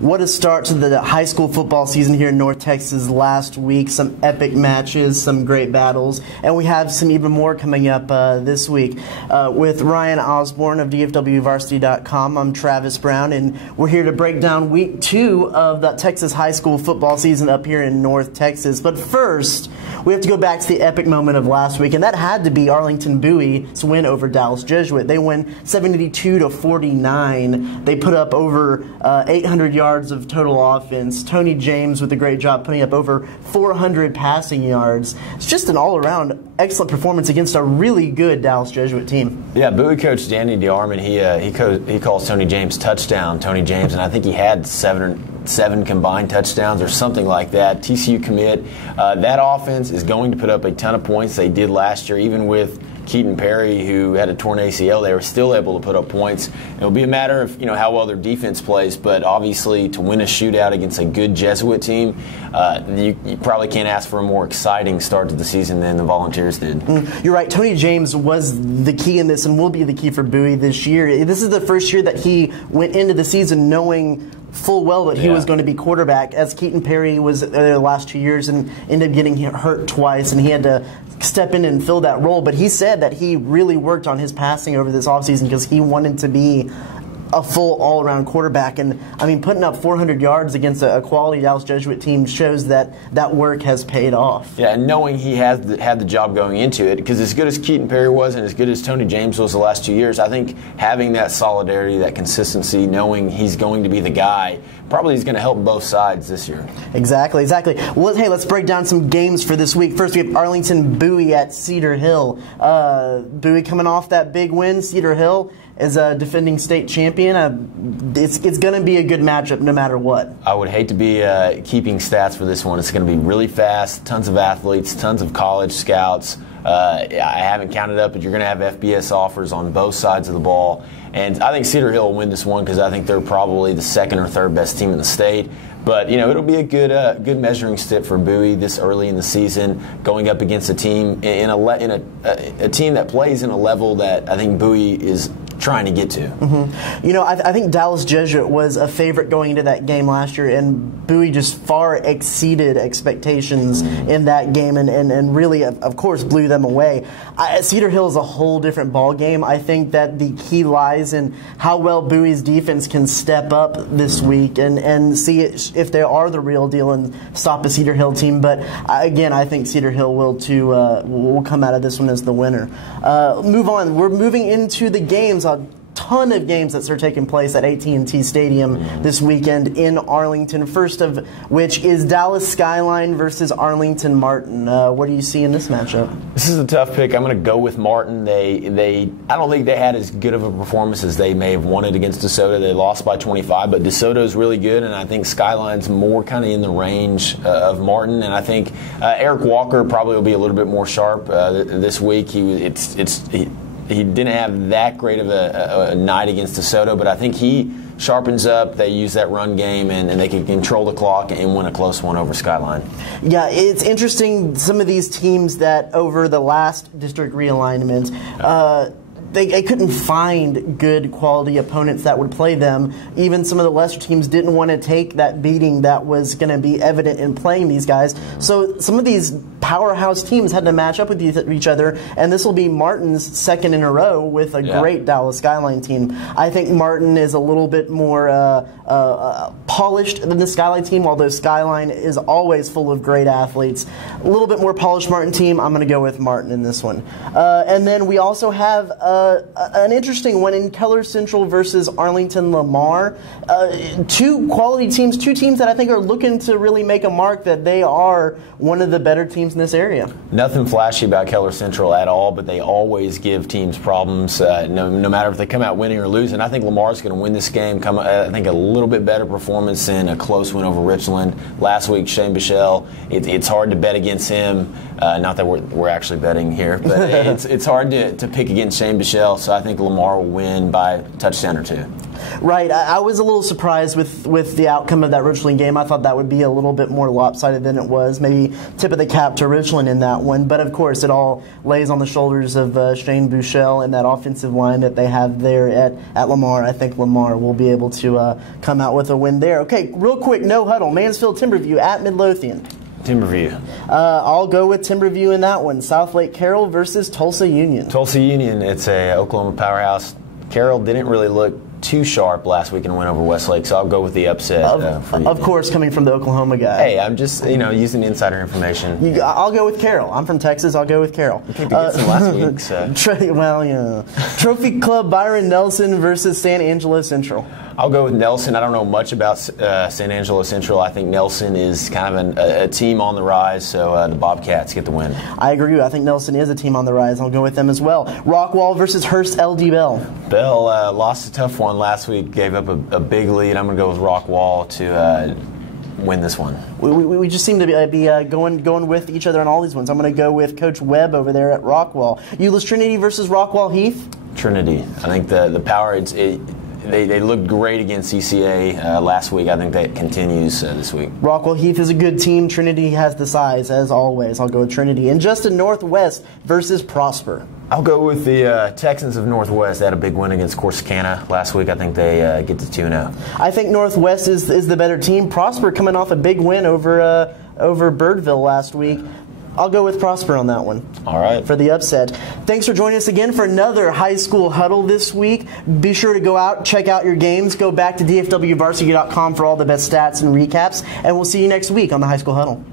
What a start to the high school football season here in North Texas last week. Some epic matches, some great battles, and we have some even more coming up this week. With Ryan Osborne of DFWVarsity.com, I'm Travis Brown, and we're here to break down week 2 of the Texas high school football season up here in North Texas. But first, we have to go back to the epic moment of last week, and that had to be Arlington Bowie's win over Dallas Jesuit. They win 72-49. They put up over 800 yards of total offense. Tony James with a great job putting up over 400 passing yards. It's just an all-around excellent performance against a really good Dallas Jesuit team. Yeah, Bowie coach Danny DeArmond, he calls Tony James touchdown Tony James, and I think he had seven combined touchdowns or something like that. TCU commit. That offense is going to put up a ton of points. They did last year, even with Keaton Perry, who had a torn ACL. They were still able to put up points. It'll be a matter of how well their defense plays, but obviously to win a shootout against a good Jesuit team, you probably can't ask for a more exciting start to the season than the Volunteers did. You're right. Tony James was the key in this and will be the key for Bowie this year. This is the first year that he went into the season knowing full well that he was going to be quarterback, as Keaton Perry was the last 2 years and ended up getting hurt twice, and he had to step in and fill that role. But he said that he really worked on his passing over this offseason because he wanted to be a full all-around quarterback. And, I mean, putting up 400 yards against a quality Dallas Jesuit team shows that that work has paid off. Yeah, and knowing he had the job going into it, because as good as Keaton Perry was and as good as Tony James was the last 2 years, I think having that solidarity, that consistency, knowing he's going to be the guy, probably is going to help both sides this year. Exactly. Well, hey, let's break down some games for this week. First, we have Arlington Bowie at Cedar Hill. Bowie coming off that big win. Cedar Hill is a defending state champion. It's going to be a good matchup no matter what. I would hate to be keeping stats for this one. It's going to be really fast, tons of athletes, tons of college scouts. I haven't counted up, but you're going to have FBS offers on both sides of the ball. And I think Cedar Hill will win this one because I think they're probably the second or third best team in the state. But, it'll be a good measuring stick for Bowie this early in the season, going up against a team a team that plays in a level that I think Bowie is trying to get to. I think Dallas Jesuit was a favorite going into that game last year, and Bowie just far exceeded expectations in that game and really, of course, blew them away. Cedar Hill is a whole different ball game. I think that the key lies in how well Bowie's defense can step up this week and see if they are the real deal and stop a Cedar Hill team. But again, I think Cedar Hill will come out of this one as the winner. Move on. We're moving into the games. A ton of games that are taking place at AT&T Stadium this weekend in Arlington. First of which is Dallas Skyline versus Arlington Martin. What do you see in this matchup? This is a tough pick. I'm going to go with Martin. I don't think they had as good of a performance as they may have wanted against DeSoto. They lost by 25, but DeSoto's really good, and I think Skyline's more kind of in the range of Martin. And I think Eric Walker probably will be a little bit more sharp this week. He didn't have that great of a night against DeSoto, but I think he sharpens up. They use that run game, and they can control the clock and win a close one over Skyline. Yeah, it's interesting, some of these teams that over the last district realignment, they couldn't find good quality opponents that would play them. Even some of the lesser teams didn't want to take that beating that was going to be evident in playing these guys. So some of these powerhouse teams had to match up with each other, and this will be Martin's second in a row with a great Dallas Skyline team. I think Martin is a little bit more polished than the Skyline team, although Skyline is always full of great athletes. A little bit more polished Martin team. I'm going to go with Martin in this one. And then we also have an interesting one in Keller Central versus Arlington Lamar. Two quality teams, two teams that I think are looking to really make a mark that they are one of the better teams in this area. Nothing flashy about Keller Central at all, but they always give teams problems, no matter if they come out winning or losing. I think Lamar's going to win this game. I think a little bit better performance in a close win over Richland last week. Shane Bichelle, it's hard to bet against him. Not that we're actually betting here, but it's hard to pick against Shane Bichelle, so I think Lamar will win by a touchdown or two. Right. I was a little surprised with the outcome of that Richland game. I thought that would be a little bit more lopsided than it was. Maybe tip of the cap to Richland in that one. But, of course, it all lays on the shoulders of Shane Bichelle and that offensive line that they have there at Lamar. I think Lamar will be able to come out with a win there. Okay, real quick, no huddle. Mansfield Timberview at Midlothian. Timberview. I'll go with Timberview in that one. South Lake Carroll versus Tulsa Union. Tulsa Union, it's a Oklahoma powerhouse. Carroll didn't really look too sharp last week and went over Westlake, so I'll go with the upset. Of course, coming from the Oklahoma guy. Hey, I'm just using insider information. I'll go with Carroll. I'm from Texas. I'll go with Carroll. You picked against them last week. So. Trophy Club Byron Nelson versus San Angelo Central. I'll go with Nelson. I don't know much about San Angelo Central. I think Nelson is kind of a team on the rise, so the Bobcats get the win. I agree. I think Nelson is a team on the rise. I'll go with them as well. Rockwall versus Hearst LD Bell. Bell lost a tough one last week, gave up a big lead. I'm going to go with Rockwall to win this one. We just seem to be going with each other on all these ones. I'm going to go with Coach Webb over there at Rockwall. Euless Trinity versus Rockwall Heath. Trinity. I think the power. They looked great against CCA last week. I think that continues this week. Rockwall Heath is a good team. Trinity has the size, as always. I'll go with Trinity. And Justin Northwest versus Prosper. I'll go with the Texans of Northwest. They had a big win against Corsicana last week. I think they get to 2-0. I think Northwest is the better team. Prosper coming off a big win over Birdville last week. I'll go with Prosper on that one. All right. For the upset. Thanks for joining us again for another high school huddle this week. Be sure to go out, check out your games. Go back to dfwvarsity.com for all the best stats and recaps. And we'll see you next week on the High School Huddle.